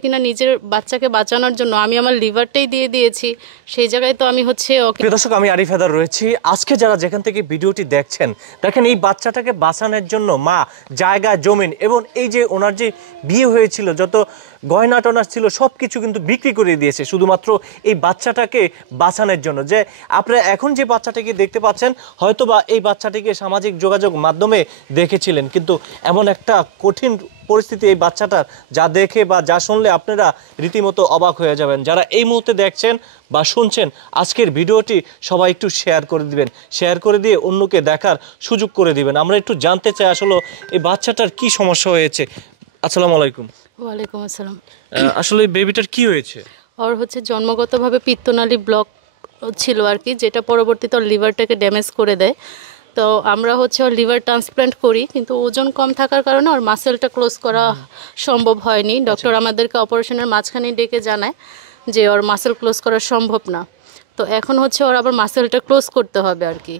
কিনা নিজের বাচ্চাকে বাঁচানোর জন্য আমি আমার লিভারটাই দিয়ে দিয়েছি, সেই জায়গায় তো আমি প্রিয় দর্শক, আমি আরিফ হায়দার রয়েছি। আজকে যারা যেখান থেকে ভিডিওটি দেখছেন, দেখেন এই বাচ্চাটাকে বাঁচানোর জন্য মা জায়গা জমিন এবং এই যে ওনার যে বিয়ে হয়েছিল, যত গয়না টনা ছিল সব কিছু কিন্তু বিক্রি করে দিয়েছে শুধুমাত্র এই বাচ্চাটাকে বাঁচানোর জন্য। যে আপনারা এখন যে বাচ্চাটাকে দেখতে পাচ্ছেন, হয়তোবা এই বাচ্চাটিকে সামাজিক যোগাযোগ মাধ্যমে দেখেছিলেন, কিন্তু এমন একটা কঠিন পরিস্থিতি এই বাচ্চাটার, যা দেখে বা যা শুনলে আপনারা রীতিমতো অবাক হয়ে যাবেন। যারা এই মুহূর্তে দেখছেন বা শুনছেন, আজকের ভিডিওটি সবাই একটু শেয়ার করে দিবেন, শেয়ার করে দিয়ে অন্যকে দেখার সুযোগ করে দিবেন। আমরা একটু জানতে চাই আসলে এই বাচ্চাটার কি সমস্যা হয়েছে। আসসালামু আলাইকুম। ওয়ালাইকুম আসসালাম। আসলে বেবিটার কি হয়েছে? ওর জন্মগতভাবে পিত্তনালী ব্লক ছিল আর কি, যেটা পরবর্তীতে ওর লিভারটাকে ড্যামেজ করে দেয়। তো আমরা ওর লিভার ট্রান্সপ্ল্যান্ট করি, কিন্তু ওজন কম থাকার কারণে ওর মাসেলটা ক্লোজ করা সম্ভব হয়নি। ডক্টর আমাদেরকে অপারেশনের মাঝখানে ডেকে জানায় যে ওর মাসেল ক্লোজ করা সম্ভব না। তো এখন ওর আবার মাসেলটা ক্লোজ করতে হবে আর কি।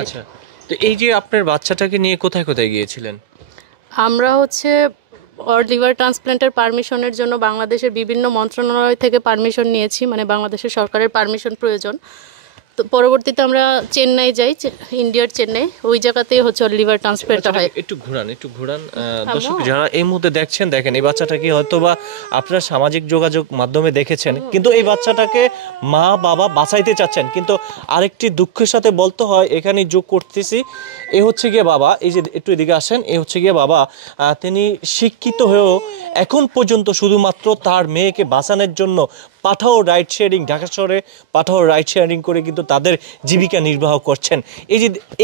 আচ্ছা, তো এই যে আপনার বাচ্চাটাকে নিয়ে কোথায় কোথায় গিয়েছিলেন? আমরা ওর লিভার ট্রান্সপ্ল্যান্টের পারমিশনের জন্য বাংলাদেশের বিভিন্ন মন্ত্রণালয় থেকে পারমিশন নিয়েছি, মানে বাংলাদেশের সরকারের পারমিশন প্রয়োজন। তো পরবর্তীতে আমরা চেন্নাই যাই, ইন্ডিয়ার চেন্নাই, ওই জায়গাতেই ওর লিভার ট্রান্সপ্ল্যান্ট হয়। একটু ঘুরান দর্শক যারা এই মুহূর্তে দেখছেন, দেখেন এই বাচ্চাটাকে হয়তোবা আপনারা সামাজিক যোগাযোগ মাধ্যমে দেখেছেন, কিন্তু এই বাচ্চাটাকে মা বাবা বাঁচাইতে চাচ্ছেন। কিন্তু আরেকটি দুঃখের সাথে বলতে হয়, এখানে যোগ করতেছি, এ হচ্ছে গিয়ে বাবা, এই যে একটু এদিকে আসেন, এ হচ্ছে গিয়ে বাবা, তিনি শিক্ষিত হয়েও এখন পর্যন্ত শুধুমাত্র তার মেয়েকে বাঁচানোর জন্য পাঠাও রাইড শেয়ারিং, ঢাকা শহরে পাঠাও রাইড শেয়ারিং করে কিন্তু তাদের জীবিকা নির্বাহ করছেন।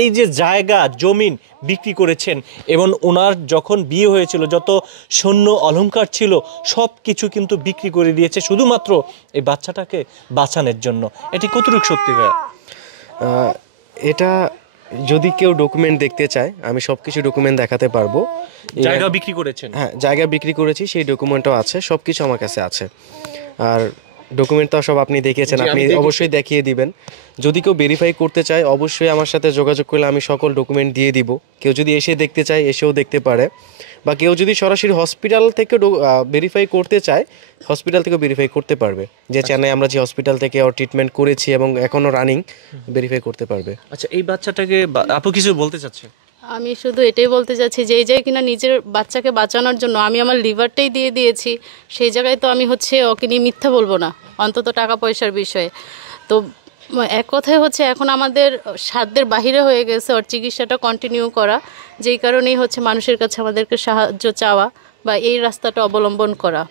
এই যে জায়গা জমিন বিক্রি করেছেন, এবং ওনার যখন বিয়ে হয়েছিল যত সৈন্য অলংকার ছিল সব কিছু কিন্তু বিক্রি করে দিয়েছে শুধুমাত্র এই বাচ্চাটাকে বাঁচানোর জন্য। এটি কতটুকু সত্যি ভাই? এটা যদি কেউ ডকুমেন্ট দেখতে চায়, আমি সব কিছু ডকুমেন্ট দেখাতে পারবো। জায়গা বিক্রি করেছেন? হ্যাঁ, জায়গা বিক্রি করেছি, সেই ডকুমেন্টও আছে, সব কিছু আমার কাছে আছে। আর ডকুমেন্ট তো সব আপনি দেখেছেন, আপনি অবশ্যই দেখিয়ে দিবেন। যদি কেউ ভেরিফাই করতে চায় অবশ্যই আমার সাথে যোগাযোগ করলে আমি সকল ডকুমেন্ট দিয়ে দিব। কেউ যদি এসে দেখতে চায় এসেও দেখতে পারে, বা কেউ যদি সরাসরি হসপিটাল থেকে ভেরিফাই করতে চায় হসপিটাল থেকেও ভেরিফাই করতে পারবে, যে চেন্নাই আমরা যে হসপিটাল থেকে ওর ট্রিটমেন্ট করেছি এবং এখনও রানিং, ভেরিফাই করতে পারবে। আচ্ছা, এই বাচ্চাটাকে আপু কিছু বলতে চাচ্ছে? আমি শুধু এটাই বলতে চাচ্ছি যে এই জায়গায় কিনা নিজের বাচ্চাকে বাঁচানোর জন্য আমি আমার লিভারটাই দিয়ে দিয়েছি, সেই জায়গায় তো আমি ওকে নিয়ে মিথ্যা বলবো না, অন্তত টাকা পয়সার বিষয়ে। তো এক কথায় এখন আমাদের সাধ্যের বাহিরে হয়ে গেছে ওর চিকিৎসাটা কন্টিনিউ করা, যেই কারণেই মানুষের কাছে আমাদেরকে সাহায্য চাওয়া বা এই রাস্তাটা অবলম্বন করা।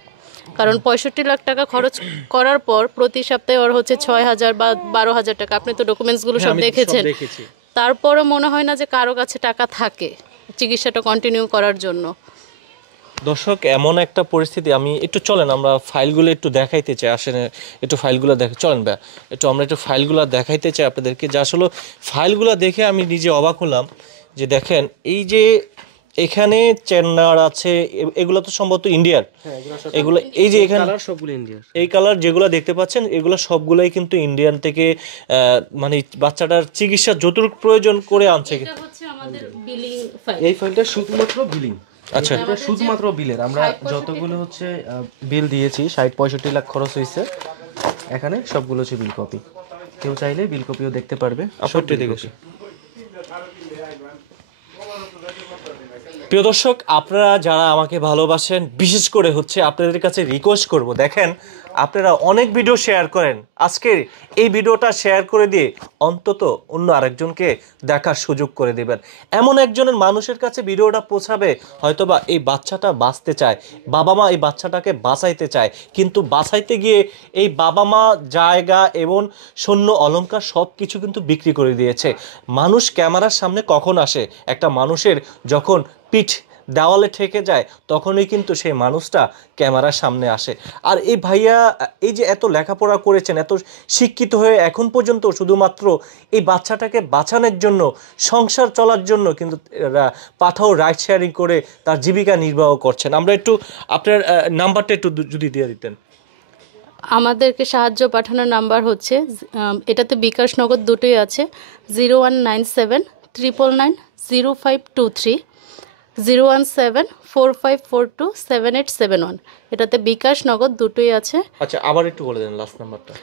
কারণ 65 লাখ টাকা খরচ করার পর প্রতি সপ্তাহে ওর 6,000 বা 12,000 টাকা, আপনি তো ডকুমেন্টসগুলো সব দেখেছেন, তারপরও মনে হয় না যে কারো কাছে টাকা থাকে চিকিৎসাটা কন্টিনিউ করার জন্য। দর্শক, এমন একটা পরিস্থিতি, আমি একটু চলেন আমরা ফাইলগুলো একটু দেখাইতে চাই, আসেন একটু ফাইলগুলো চলেন ভাই, আমরা একটু ফাইলগুলো দেখাইতে চাই আপনাদেরকে। যে আসলে ফাইলগুলো দেখে আমি নিজে অবাক হলাম, যে দেখেন এই যে এখানে চেন্নার আছে, এগুলো তো সম্ভবত ইন্ডিয়ার, এগুলো এই যে এখানে সবগুলো ইন্ডিয়ার, এই কালার যেগুলো দেখতে পাচ্ছেন এগুলো সবগুলাই কিন্তু ইন্ডিয়ান থেকে, মানে বাচ্চাটার চিকিৎসা যতটুকু প্রয়োজন করে আনছে। এই ফাইলটা শুধুমাত্র বিলিং। আচ্ছা, এটা শুধুমাত্র বিলের, আমরা যতগুলো বিল দিয়েছি 60-65 লাখ খরচ হয়েছে, এখানে সবগুলো বিল কপি। কেউ চাইলে বিল কপিও দেখতে পারবে। প্রিয় দর্শক, আপনারা যারা আমাকে ভালোবাসেন, বিশেষ করে আপনাদের কাছে রিকোয়েস্ট করব, দেখেন আপনারা অনেক ভিডিও শেয়ার করেন, আজকে এই ভিডিওটা শেয়ার করে দিয়ে অন্তত অন্য আরেকজনকে দেখার সুযোগ করে দেবেন। এমন একজনের মানুষের কাছে ভিডিওটা পৌঁছাবে, হয়তোবা এই বাচ্চাটা বাঁচতে চায়, বাবা মা এই বাচ্চাটাকে বাঁচাইতে চায়, কিন্তু বাঁচাইতে গিয়ে এই বাবা মা জায়গা এবং সৈন্য অলংকার সব কিছু কিন্তু বিক্রি করে দিয়েছে। মানুষ ক্যামেরার সামনে কখন আসে? একটা মানুষের যখন পিঠ দেওয়ালে ঠেকে যায় তখনই কিন্তু সেই মানুষটা ক্যামেরার সামনে আসে। আর এই ভাইয়া এই যে এত লেখাপড়া করেছেন, এত শিক্ষিত হয়ে এখন পর্যন্ত শুধুমাত্র এই বাচ্চাটাকে বাঁচানোর জন্য, সংসার চলার জন্য কিন্তু পাঠাও রাইড শেয়ারিং করে তার জীবিকা নির্বাহ করছেন। আমরা একটু আপনার নাম্বারটা একটু যদি দিয়ে দিতেন। আমাদেরকে সাহায্য পাঠানোর নাম্বার এটাতে বিকাশ নগদ দুটোই আছে, 0197 999 0523, 01745427871। এটাতে বিকাশ নগদ দুটোই আছে। আচ্ছা আবার একটু বলে দেন লাস্ট নাম্বারটা।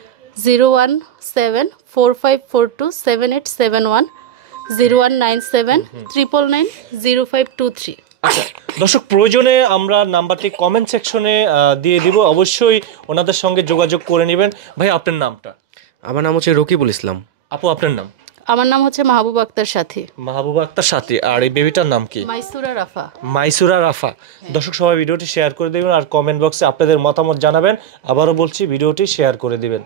01745427871, 019799900523। আচ্ছা দর্শক, প্রয়োজনে আমরা নাম্বারটি কমেন্ট সেকশনে দিয়ে দিব, অবশ্যই ওনাদের সঙ্গে যোগাযোগ করে নেবেন। ভাই আপনার নামটা? আমার নাম হচ্ছে রকিবুল ইসলাম। আপু আপনার নাম? আমার নাম হচ্ছে মাহবুব আক্তার সাথী। মাহবুব আক্তার সাথী। আর এই বেবিটার নাম কি? মাইসুরা রাফা। মাইসুরা রাফা। দর্শক সবাই ভিডিওটি শেয়ার করে দেবেন আর কমেন্ট বক্সে আপনাদের মতামত জানাবেন। আবারও বলছি ভিডিওটি শেয়ার করে দিবেন।